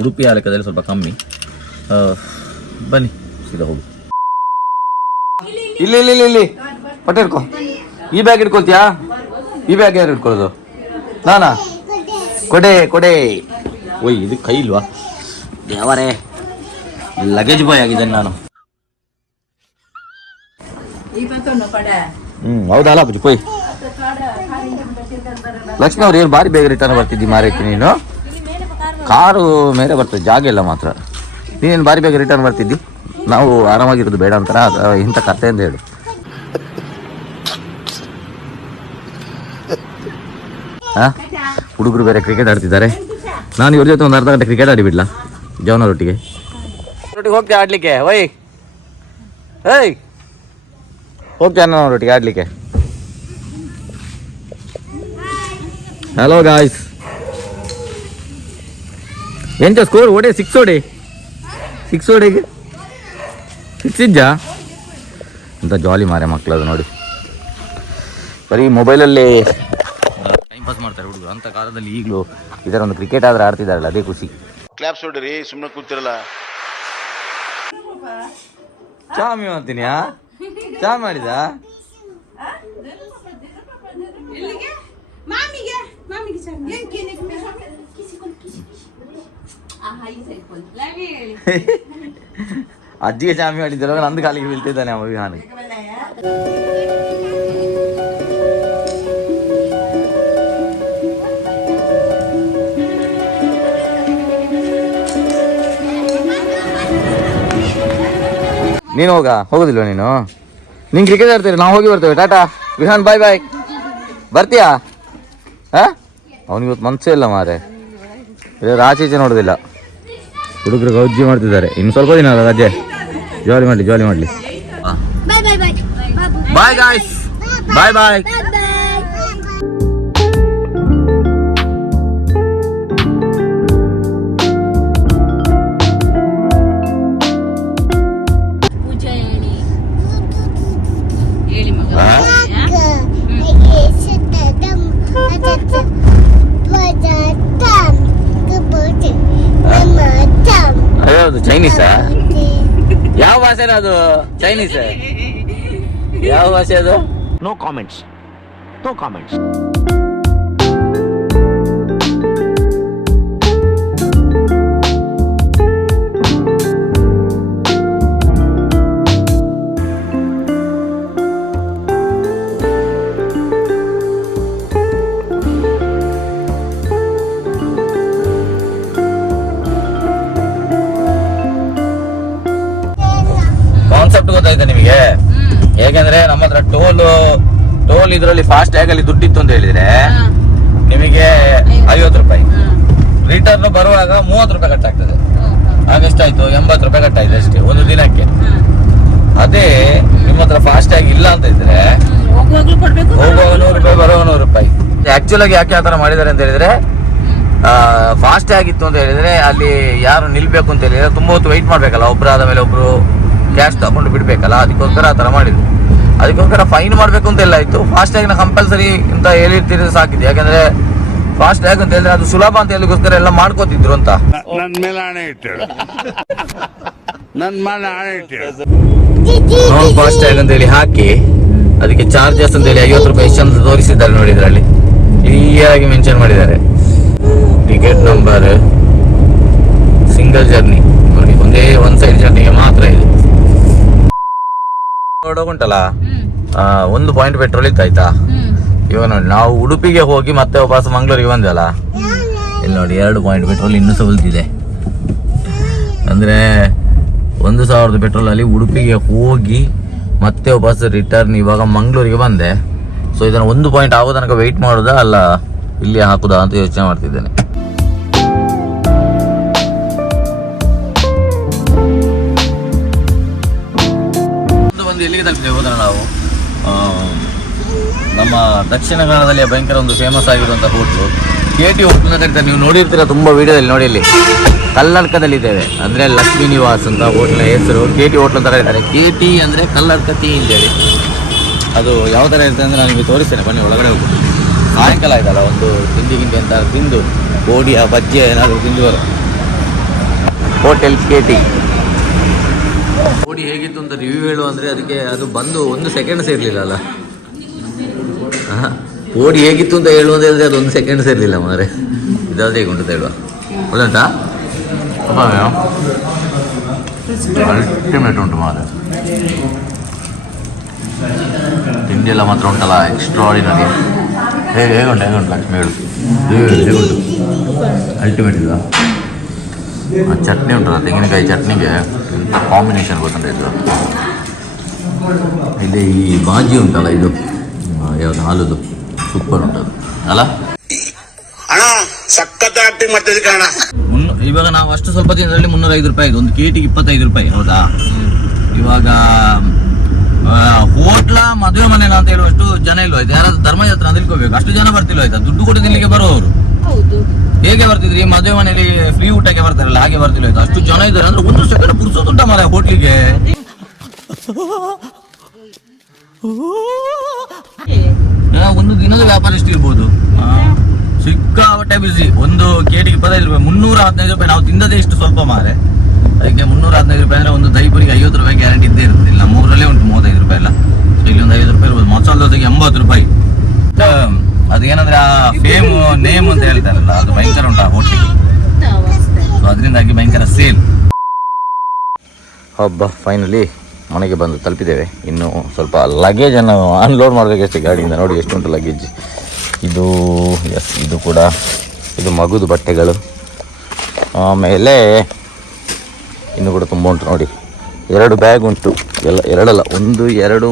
ಉಡುಪಿ ಆ ಲೆಕ್ಕದಲ್ಲಿ ಸ್ವಲ್ಪ ಕಮ್ಮಿ. ಬನ್ನಿ ಸೀದಾ ಹೋಗಿ. ಇಲ್ಲಿ ಇಲ್ಲಿ ಇಲ್ಲಿ ಇಲ್ಲಿ ಹೊಟ್ಟೆ ಇಟ್ಕೊ. ಈ ಬ್ಯಾಗ್ ಇಟ್ಕೊಳ್ತೀಯಾ? ಈ ಬ್ಯಾಗ್ ಯಾರು ಇಟ್ಕೊಳ್ಳೋದು? ನಾನಾ? ಕೊಡೆ ಕೊಡೆ. ಓಯ್ ಇದು ಕೈ ಇಲ್ವಾ? ಯಾವರೇ ಲಗೇಜ್ ಬಾಯ್ ಆಗಿದ್ದೇನೆ ನಾನು. ಹೌದಲ್ಲ ಬುಜಿ ಕೊಯ್. ಲಕ್ಷ್ಮಿ ಅವ್ರು ಏನು ಬಾರಿ ಬೇಗ ರಿಟರ್ನ್ ಬರ್ತಿದ್ದಿ ಮಾರೈತಿ ನೀನು. ಕಾರು ಮೇಲೆ ಬರ್ತದೆ, ಜಾಗ ಇಲ್ಲ ಮಾತ್ರ. ನೀನೇನು ಬಾರಿ ಬೇಗ ರಿಟರ್ನ್ ಬರ್ತಿದ್ದಿ. ನಾವು ಆರಾಮಾಗಿರೋದು ಬೇಡ ಅಂತಾರ ಇಂಥ ಕತೆ ಅಂತ ಹೇಳು. ಹುಡುಗರು ಬೇರೆ ಕ್ರಿಕೆಟ್ ಆಡ್ತಿದ್ದಾರೆ. ನಾನು ಇವ್ರ ಜೊತೆ ಒಂದು ಅರ್ಧ ಗಂಟೆ ಕ್ರಿಕೆಟ್ ಆಡಿಬಿಡ್ಲಾ ಜವನರೊಟ್ಟಿಗೆ. ಹೋಗ್ತೀಯ ಆಡ್ಲಿಕ್ಕೆ? ವೈ ಏಯ್ ಹೋಗ್ತೀಯ ನನ್ನವರೊಟ್ಟಿಗೆ ಆಡ್ಲಿಕ್ಕೆ? ಹಲೋ ಗಾಯ್ಸ್, ಎಂತ ಸ್ಕೋರ್? ಓಡೆ ಸಿಕ್ಸ್ ಓಡೆ, ಸಿಕ್ಸ್ ಓಡೆಗೆ ಸಿಕ್ಸ್ ಇಜ್ಜಾ ಅಂತ ಜಾಲಿ ಮಾರೆ ಮಕ್ಕಳದು ನೋಡಿ. ಬರೀ ಮೊಬೈಲಲ್ಲಿ ಟೈಮ್ ಪಾಸ್ ಮಾಡ್ತಾರೆ ಹುಡುಗರು. ಅಂತ ಕಾಲದಲ್ಲಿ ಈಗಲೂ ಇದರ ಒಂದು ಕ್ರಿಕೆಟ್ ಆದ್ರೆ ಆಡ್ತಿದ್ದಾರಲ್ಲ, ಅದೇ ಖುಷಿ. ಕ್ಲಾಪ್ಸ್ ಹೊಡ್ರಿ, ಸುಮ್ಮನೆ ಕೂತಿರಲ್ಲ. ಚಾ ಅಂತೀನಿ. ಚಾ ಮಾಡಿದ ಅಜ್ಜಿಗೆ ಚಾಮಿ ಮಾಡಿದ್ದರು, ನಂದು ಕಾಲಿಗೆ ಬೀಳ್ತಿದ್ದಾನೆ ಅವ ವಿಹಾನ. ನೀನು ಹೋಗೋದಿಲ್ವ ನೀನು? ನೀನು ಕ್ರಿಕೆಟ್ ಆಡ್ತೀರಿ, ನಾವು ಹೋಗಿ ಬರ್ತೇವೆ. ಟಾಟಾ ವಿಹಾನ್, ಬಾಯ್ ಬಾಯ್. ಬರ್ತೀಯಾ? ಅವನಿವತ್ತು ಮನಸ್ಸೇ ಇಲ್ಲ ಮಾರೆ, ಆಚೀಚೆ ನೋಡೋದಿಲ್ಲ. ಹುಡುಗರು ಗೌಜಿ ಮಾಡ್ತಿದ್ದಾರೆ. ಇನ್ನು ಸ್ವಲ್ಪ ದಿನ ಅಲ್ಲ ರಜೆ, ಜಾಲಿ ಮಾಡಲಿ ಜಾಲಿ ಮಾಡಲಿ. Bye guys, bye bye. ಅದು ಚೈನೀಸಾ? ಯಾವ ಭಾಷೆ ಅದು? ಚೈನೀಸ್ ಯಾವ ಭಾಷೆ ಅದು? No comments, no comments. Concept ಗೊತ್ತಾಯ್ತಾ ನಿಮಗೆ? ಹೇಗೆಂದ್ರೆ ನಮ್ಮ ಹತ್ರ ಟೋಲ್ ಇದ್ರಲ್ಲಿ ಫಾಸ್ಟ್ ಟ್ಯಾಗ್ ಅಲ್ಲಿ ದುಡ್ಡಿತ್ತು ಅಂತ ಹೇಳಿದ್ರೆ ನಿಮಗೆ 50 ರೂಪಾಯಿ, ರಿಟರ್ನ್ ಬರುವಾಗ 30 ರೂಪಾಯಿ ಕಟ್ಟಾಗ್ತದೆ. ಆಗೆಷ್ಟಾಯ್ತು? 80 ರೂಪಾಯಿ ಕಟ್ಟಾಯ್ತು ಅಷ್ಟೇ ಒಂದು ದಿನಕ್ಕೆ. ಅದೇ ನಿಮ್ಮ ಹತ್ರ ಫಾಸ್ಟ್ ಟ್ಯಾಗ್ ಇಲ್ಲ ಅಂತ ಇದ್ರೆ ಹೋಗುವಾಗ 100 ರೂಪಾಯಿ, ಬರುವಾಗ 100 ರೂಪಾಯಿ. ಆಕ್ಚುಲ್ ಆಗಿ ಯಾಕೆ ಆತರ ಮಾಡಿದ್ದಾರೆ ಅಂತ ಹೇಳಿದ್ರೆ, ಫಾಸ್ಟ್ ಆಗಿತ್ತು ಅಂತ ಹೇಳಿದ್ರೆ ಅಲ್ಲಿ ಯಾರು ನಿಲ್ಬೇಕು ಅಂತ ಹೇಳಿದ್ರೆ ತುಂಬಾ ಹೊತ್ತು ವೆಯ್ಟ್ ಮಾಡ್ಬೇಕಲ್ಲ, ಒಬ್ರಾದ ಮೇಲೆ ಒಬ್ರು ಕ್ಯಾಶ್ ತಗೊಂಡು ಬಿಡ್ಬೇಕಲ್ಲ, ಅದಕ್ಕೋಸ್ಕರ ಆ ತರ ಮಾಡಿದ್ರು. ಅದಕ್ಕೋಸ್ಕರ ಫೈನ್ ಮಾಡ್ಬೇಕು ಅಂತ ಎಲ್ಲ ಇತ್ತು. ಫಾಸ್ಟ್ ಟ್ಯಾಗ್ ನ ಕಂಪಲ್ಸರಿ ಅಂತ ಹೇಳಿರ್ತಿದ್ರೆ ಸಾಕಿದೆ. ಯಾಕಂದ್ರೆ ಫಾಸ್ಟ್ ಟ್ಯಾಗ್ ಅಂತ ಹೇಳಿದ್ರೆ ಅದು ಸುಲಭ ಅಂತ ಹೇಳಿಗೋಸ್ಕರ ಎಲ್ಲ ಮಾಡ್ಕೋತಿದ್ರು ಅಂತ. ನನ್ ಮೇಲೆ ಆಣೆ ಇಟ್ಟೇಳು, ನನ್ ಮೇಲೆ ಆಣೆ ಇಟ್ಟೇಳು. ನಾನ್ ಫಾಸ್ಟ್ ಟ್ಯಾಗ್ ಅಂತ ಹೇಳಿ ಹಾಕಿ ಅದಕ್ಕೆ ಚಾರ್ಜಸ್ ಅಂತ ಹೇಳಿ 50 ರೂಪಾಯಿ ಎಷ್ಟು ತೋರಿಸಿದ್ದಾರೆ ನೋಡಿ. ಇದರಲ್ಲಿ ಕ್ಲಿಯರ್ ಆಗಿ ಮೆನ್ಷನ್ ಮಾಡಿದ್ದಾರೆ. ಟಿಕೆಟ್ ನಂಬರ್, ಸಿಂಗಲ್ ಜರ್ನಿ ನೋಡಿ, ಒಂದೇ ಒಂದ್ ಸೈಡ್ ಜರ್ನಿಗೆ ಮಾತ್ರ ಇದೆ. ಉಂಟಲ್ಲ, 1 ಪಾಯಿಂಟ್ ಪೆಟ್ರೋಲ್ ಇತ್ತು ಆಯ್ತಾ. ಇವಾಗ ನೋಡಿ ನಾವು ಉಡುಪಿಗೆ ಹೋಗಿ ಮತ್ತೆ ವಾಪಸ್ ಮಂಗಳೂರಿಗೆ ಬಂದಲ್ಲ, ಇಲ್ಲಿ ನೋಡಿ 2 ಪಾಯಿಂಟ್ ಪೆಟ್ರೋಲ್ ಇನ್ನೂ ಸಹ ಉಳಿದಿದೆ. ಅಂದ್ರೆ 1000 ಪೆಟ್ರೋಲ್ ಅಲ್ಲಿ ಉಡುಪಿಗೆ ಹೋಗಿ ಮತ್ತೆ ವಾಪಸ್ ರಿಟರ್ನ್ ಇವಾಗ ಮಂಗಳೂರಿಗೆ ಬಂದೆ. ಸೊ ಇದನ್ನ 1 ಪಾಯಿಂಟ್ ಆಗೋ ತನಕ ವೆಯ್ಟ್ ಮಾಡೋದಾ ಅಲ್ಲ ಇಲ್ಲಿ ಹಾಕುದಾ ಅಂತ ಯೋಚನೆ ಮಾಡ್ತಿದ್ದೇನೆ. ಎಲ್ಲಿಗೆ ತಲುಪಿದ್ದೇವೆ ಹೋದ್ರೆ ನಾವು ನಮ್ಮ ದಕ್ಷಿಣ ಕನ್ನಡದಲ್ಲಿ ಭಯಂಕರ ಒಂದು ಫೇಮಸ್ ಆಗಿರುವಂತಹ ಹೋಟ್ಲು KT ಹೋಟ್ಲ್ ಅಂತ ಕರೀತಾರೆ. ನೀವು ನೋಡಿರ್ತೀರ ತುಂಬಾ ವಿಡಿಯೋದಲ್ಲಿ ನೋಡಿ. ಇಲ್ಲಿ ಕಲ್ಲಡ್ಕದಲ್ಲಿ ಇದ್ದೇವೆ, ಅಂದ್ರೆ ಲಕ್ಷ್ಮೀ ನಿವಾಸ್ ಅಂತ ಹೋಟ್ಲಿನ ಹೆಸರು. KT ಹೋಟ್ಲ್ ಅಂತ ಕರೀತಾರೆ. KT ಅಂದ್ರೆ ಕಲ್ಲಡ್ಕ ಟೀ ಅಂತೇಳಿ. ಅದು ಯಾವ ತರ ಇರ್ತದೆ ಅಂದ್ರೆ ನಾನು ನಿಮಗೆ ತೋರಿಸ್ತೇನೆ, ಬನ್ನಿ ಒಳಗಡೆ ಹೋಗ್ಬಿಟ್ಟು. ಸಾಯಂಕಾಲ ಆಯ್ತಲ್ಲ, ಒಂದು ತಿಂಡಿ ಅಂತ ತಿಂದು ಗೋಡಿಯ ಬಜ್ಜಿ ಏನಾದರೂ ತಿಂದು ಬರೋ ಹೋಟೆಲ್ KT. ನೋಡಿ ಹೇಗಿತ್ತು ಅಂತ ರಿವ್ಯೂ ಹೇಳು ಅಂದರೆ ಅದಕ್ಕೆ ಅದು ಬಂದು 1 ಸೆಕೆಂಡ್ ಸೇರಲಿಲ್ಲ ಅಲ್ಲ. ಓಡಿ ಹೇಗಿತ್ತು ಅಂತ ಹೇಳು ಅಂತ ಹೇಳಿದ್ರೆ ಅದು 1 ಸೆಕೆಂಡ್ ಸೇರಲಿಲ್ಲ ಮಾರೆ. ಇದಾದ್ರೆ ಹೇಗೆ ಉಂಟು ಹೇಳುವ ಒಳ್ಳೆಂಟಾ ಅಲ್ಟಿಮೇಟ್ ಉಂಟು ಮಾರೆ. ತಿಂಡಿ ಎಲ್ಲ ಮಾತ್ರ ಉಂಟಲ್ಲ ಎಕ್ಸ್ಟ್ರಾಡಿನರಿ. ಹೇಗುಂಟು ಲಕ್ಷ್ಮಿ ಹೇಳು ಹೇಗುಂಟು ಅಲ್ಟಿಮೇಟ್ ಇಲ್ಲ. ಆ ಚಟ್ನಿ ಉಂಟಲ್ಲ ತೆಂಗಿನಕಾಯಿ ಚಟ್ನಿಗೆ ಎಂಥ ಕಾಂಬಿನೇಷನ್ ಗೊತ್ತಂತ ಇದು. ಇಲ್ಲಿ ಈ ಬಾಜಿ ಉಂಟಲ್ಲ ಇದು ಯಾವುದು ಹಾಲುದು ಸೂಪರ್ ಉಂಟದು ಅಲ್ಲ. ಇವಾಗ ನಾವು ಅಷ್ಟು ಸ್ವಲ್ಪ ದಿನದಲ್ಲಿ 305 ರೂಪಾಯಿ ಆಯಿತು. ಒಂದು ಕೇಟಿಗೆ 25 ರೂಪಾಯಿ ಹೌದಾ. ಇವಾಗ ಹೋಟ್ಲ ಮದುವೆ ಮನೇನ ಅಂತ ಹೇಳುವಷ್ಟು ಜನ ಇಲ್ವ ಆಯ್ತು. ಯಾರಾದ್ರೂ ಧರ್ಮಯಾತ್ರ ಅಂತ ತಿಳ್ಕೋಬೇಕು, ಅಷ್ಟು ಜನ ಬರ್ತಿಲ್ವ ಆಯ್ತಾ. ದುಡ್ಡು ಕೊಟ್ಟು ಇಲ್ಲಿಗೆ ಬರೋರು ಹೇಗೆ ಬರ್ತಿದ್ರಿ ಮದುವೆ ಮನೇಲಿ ಫ್ರೀ ಊಟಕ್ಕೆ ಬರ್ತಾರಲ್ಲ ಹಾಗೆ ಬರ್ತಿಲ್ಲ ಆಯ್ತು. ಅಷ್ಟು ಜನ ಇದ್ದಾರೆ ಅಂದ್ರೆ 1 ಸೆಕೆಂಡ್ ಪುರ್ಸೋದುಂಟ ಮಾರ ಹೋಟ್ಲಿಗೆ. ಒಂದು ದಿನದ ವ್ಯಾಪಾರ ಎಷ್ಟು ಇರ್ಬೋದು. ಸಿಕ್ಕಾಪಟ್ಟೆ ಬಿಸಿ. ಒಂದು ಕೇಟಿಗೆ 25 ರೂಪಾಯಿ, 315 ರೂಪಾಯಿ. ನಾವು ತಿಂದದೇ ಇಷ್ಟು ಸ್ವಲ್ಪ ಮಾರೆ. ಅದಕ್ಕೆ 315 ರೂಪಾಯಿ ಅಂದ್ರೆ ಒಂದು ದೈಪುರಿಗೆ 50 ರೂಪಾಯಿ ಗ್ಯಾರಂಟಿ ಇದ್ದೇ ಇರುತ್ತೆ. ಇಲ್ಲ ನಮ್ಮೂರಲ್ಲೇ ಉಂಟು 35 ರೂಪಾಯಿ ಎಲ್ಲ. ಸೊ ಇಲ್ಲಿ ಒಂದು 5 ರೂಪಾಯಿ ಇರ್ಬೋದು. ಮಸಾಲೆ ದೋಸೆಗೆ 80 ರೂಪಾಯಿ. ಅದೇನಂದ್ರೆ ಆ ಫೇಮ್ ನೇಮ್ ಅಂತ ಹೇಳ್ತಾರಲ್ಲ ಅದು ಭಯಂಕರ ಉಂಟು ಆ ಹೋಟ್ಲಿಗೆ. ಸೊ ಅದರಿಂದಾಗಿ ಭಯಂಕರ ಸೇಲ್. ಹಬ್ಬ ಫೈನಲಿ ಮನೆಗೆ ಬಂದು ತಲುಪಿದ್ದೇವೆ. ಇನ್ನು ಸ್ವಲ್ಪ ಲಗೇಜನ್ನು ಅನ್ಲೋಡ್ ಮಾಡಬೇಕಷ್ಟೇ ಗಾಡಿಯಿಂದ. ನೋಡಿ ಎಷ್ಟುಂಟು ಲಗೇಜ್. ಇದು ಎಸ್ ಇದು ಕೂಡ ಇದು ಮಗುದು ಬಟ್ಟೆಗಳು. ಆಮೇಲೆ ಇನ್ನು ಕೂಡ ತುಂಬ ಉಂಟು ನೋಡಿ. 2 ಬ್ಯಾಗ್ ಉಂಟು. ಎಲ್ಲ 2 ಅಲ್ಲ 1 2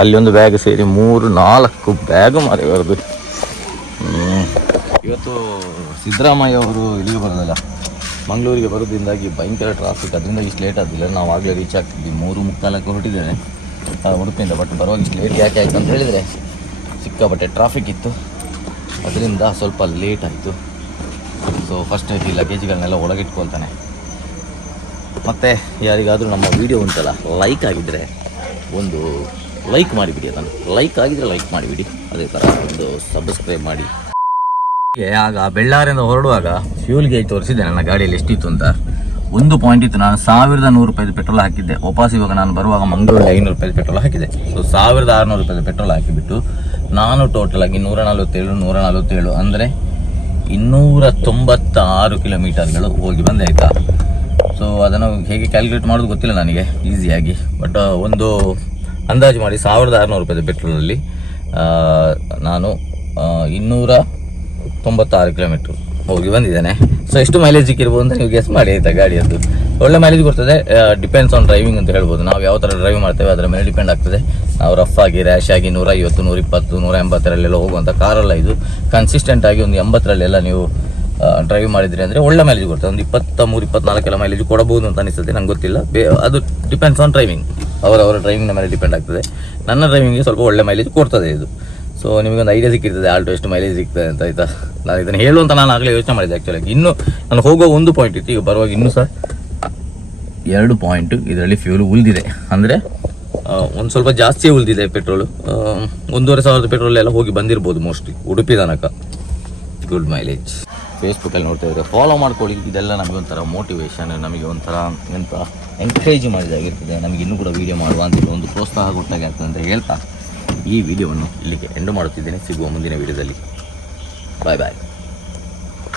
ಅಲ್ಲಿ ಒಂದು ಬ್ಯಾಗ್ ಸೇರಿ 3 4 ಬ್ಯಾಗು ಮಾರಿ ಬರೋದು. ಇವತ್ತು ಸಿದ್ದರಾಮಯ್ಯ ಅವರು ಇಲ್ಲಿಗೆ ಬರೋದಲ್ಲ ಮಂಗಳೂರಿಗೆ ಬರೋದ್ರಿಂದಾಗಿ ಭಯಂಕರ ಟ್ರಾಫಿಕ್. ಅದರಿಂದ ಇಷ್ಟು ಲೇಟ್ ಆದಿಲ್ಲ. ನಾವು ಆಗಲೇ ರೀಚ್ ಆಗ್ತಿದ್ವಿ 3:45ಕ್ಕೆ ಹೊರಟಿದ್ದೇನೆ ಉಡುಪಿಯಿಂದ. ಬಟ್ ಬರುವಾಗ ಇಷ್ಟು ಲೇಟ್ ಯಾಕೆ ಆಯಿತು ಅಂತ ಹೇಳಿದರೆ ಸಿಕ್ಕಾಪಟ್ಟೆ ಟ್ರಾಫಿಕ್ ಇತ್ತು, ಅದರಿಂದ ಸ್ವಲ್ಪ ಲೇಟ್ ಆಯಿತು. ಸೊ ಫಸ್ಟ್ ಈ ಲಗೇಜ್ಗಳನ್ನೆಲ್ಲ ಒಳಗಿಟ್ಕೊಳ್ತಾನೆ. ಮತ್ತು ಯಾರಿಗಾದರೂ ನಮ್ಮ ವೀಡಿಯೋ ಉಂಟಲ್ಲ ಲೈಕ್ ಆಗಿದ್ದರೆ ಒಂದು ಲೈಕ್ ಮಾಡಿಬಿಡಿ. ಅದನ್ನು ಲೈಕ್ ಆಗಿದ್ರೆ ಲೈಕ್ ಮಾಡಿಬಿಡಿ. ಅದೇ ಥರ ಒಂದು ಸಬ್ಸ್ಕ್ರೈಬ್ ಮಾಡಿ. ಆಗ ಬೆಳ್ಳಾರಿಂದ ಹೊರಡುವಾಗ ಫ್ಯೂಲ್ ಗೇಜ್ ತೋರಿಸಿದ್ದೆ ನನ್ನ ಗಾಡಿಯಲ್ಲಿ ಎಷ್ಟಿತ್ತು ಅಂತ. 1 ಪಾಯಿಂಟ್ ಇತ್ತು. ನಾನು 1100 ರೂಪಾಯಿ ಪೆಟ್ರೋಲ್ ಹಾಕಿದ್ದೆ. ವಾಪಸ್ ಇವಾಗ ನಾನು ಬರುವಾಗ ಮಂಗಳೂರಲ್ಲಿ 500 ರೂಪಾಯಿ ಪೆಟ್ರೋಲ್ ಹಾಕಿದೆ. ಸೊ 1600 ರೂಪಾಯಿ ಪೆಟ್ರೋಲ್ ಹಾಕಿಬಿಟ್ಟು ನಾನು ಟೋಟಲ್ ಆಗಿ 147 ಅಂದರೆ 296 ಕಿಲೋಮೀಟರ್ಗಳು ಹೋಗಿ ಬಂದೆ ಆಯಿತಾ. ಸೊ ಅದನ್ನು ಹೇಗೆ ಕ್ಯಾಲ್ಕುಲೇಟ್ ಮಾಡೋದು ಗೊತ್ತಿಲ್ಲ ನನಗೆ ಈಸಿಯಾಗಿ. ಬಟ್ ಒಂದು ಅಂದಾಜು ಮಾಡಿ 1600 ರೂಪಾಯಿ ಪೆಟ್ರೋಲಲ್ಲಿ ನಾನು 296 ಕಿಲೋಮೀಟ್ರ್ ಹೋಗಿ ಬಂದಿದ್ದೇನೆ. ಸೊ ಎಷ್ಟು ಮೈಲೇಜ್ ಸಿಕ್ಕಿರ್ಬೋದು ಅಂತ ನೀವು ಗೆಸ್ ಮಾಡಿ ಆಯಿತಾ. ಗಾಡಿಯದ್ದು ಒಳ್ಳೆ ಮೈಲೇಜ್ ಕೊಡ್ತದೆ. ಡಿಪೆಂಡ್ಸ್ ಆನ್ ಡ್ರೈವಿಂಗ್ ಅಂತ ಹೇಳ್ಬೋದು. ನಾವು ಯಾವ ಥರ ಡ್ರೈವ್ ಮಾಡ್ತೇವೆ ಅದರ ಮೇಲೆ ಡಿಪೆಂಡ್ ಆಗ್ತದೆ. ನಾವು ರಫ್ ಆಗಿ ರ್ಯಾಶ್ ಆಗಿ 150 120 180 ಹೋಗುವಂಥ ಕಾರಲ್ಲ ಇದು. ಕನ್ಸಿಸ್ಟೆಂಟ್ ಆಗಿ ಒಂದು 80 ನೀವು ಡ್ರೈವ್ ಮಾಡಿದ್ರಿ ಅಂದರೆ ಒಳ್ಳೆ ಮೈಲೇಜ್ ಕೊಡ್ತದೆ. ಒಂದು 23 24 ಮೈಲೇಜ್ ಕೊಡಬಹುದು ಅಂತ ಅನಿಸುತ್ತೆ, ನಂಗೆ ಗೊತ್ತಿಲ್ಲ. ಅದು ಡಿಪೆಂಡ್ಸ್ ಆನ್ ಡ್ರೈವಿಂಗ್. ಅವರವರ ಡ್ರೈವಿಂಗ್ನ ಮೇಲೆ ಡಿಪೆಂಡ್ ಆಗ್ತದೆ. ನನ್ನ ಡ್ರೈವಿಂಗ್ಗೆ ಸ್ವಲ್ಪ ಒಳ್ಳೆ ಮೈಲೇಜ್ ಕೊಡ್ತದೆ ಇದು. ಸೊ ನಿಮಗೊಂದು ಐಡಿಯಾ ಸಿಕ್ಕಿರ್ತದೆ ಆಲ್ಟೋ ಎಷ್ಟು ಮೈಲೇಜ್ ಸಿಗ್ತದೆ ಅಂತ ಆಯಿತಾ. ನಾನು ಇದನ್ನು ಹೇಳುವಂತ ನಾನು ಆಗಲೇ ಯೋಚನೆ ಮಾಡಿದ್ದೆ ಆ್ಯಕ್ಚುಲಾಗಿ. ಇನ್ನು ನಾನು ಹೋಗೋ 1 ಪಾಯಿಂಟ್ ಇತ್ತು. ಈಗ ಬರುವಾಗ ಇನ್ನೂ ಸಹ 2 ಪಾಯಿಂಟ್ ಇದರಲ್ಲಿ ಫ್ಯೂಲ್ ಉಳಿದಿದೆ. ಅಂದರೆ ಒಂದು ಸ್ವಲ್ಪ ಜಾಸ್ತಿಯೇ ಉಳಿದಿದೆ ಪೆಟ್ರೋಲು. 1500 ಪೆಟ್ರೋಲ್ ಎಲ್ಲ ಹೋಗಿ ಬಂದಿರ್ಬೋದು ಮೋಸ್ಟ್ಲಿ ಉಡುಪಿ ತನಕ. Good mileage. ಫೇಸ್ಬುಕ್ಕಲ್ಲಿ ನೋಡ್ತಾ ಇದ್ದರೆ ಫಾಲೋ ಮಾಡ್ಕೊಳ್ಳಿ. ಇದೆಲ್ಲ ನಮಗೆ ಒಂಥರ ಮೋಟಿವೇಶನ್, ನಮಗೆ ಒಂಥರ ಎಂಥ ಎಂಕರೇಜ್ ಮಾಡಿದಾಗಿರ್ತದೆ. ನಮಗೆ ಇನ್ನೂ ಕೂಡ ವೀಡಿಯೋ ಮಾಡುವ ಅಂತ ಒಂದು ಪ್ರೋತ್ಸಾಹ ಕೊಟ್ಟಾಗೆ ಆಗ್ತದೆ ಅಂತ ಹೇಳ್ತಾ ಈ ವಿಡಿಯೋವನ್ನು ಇಲ್ಲಿಗೆ ಎಂಡ್ ಮಾಡುತ್ತಿದ್ದೇನೆ. ಸಿಗುವ ಮುಂದಿನ ವಿಡಿಯೋದಲ್ಲಿ. ಬಾಯ್ ಬಾಯ್.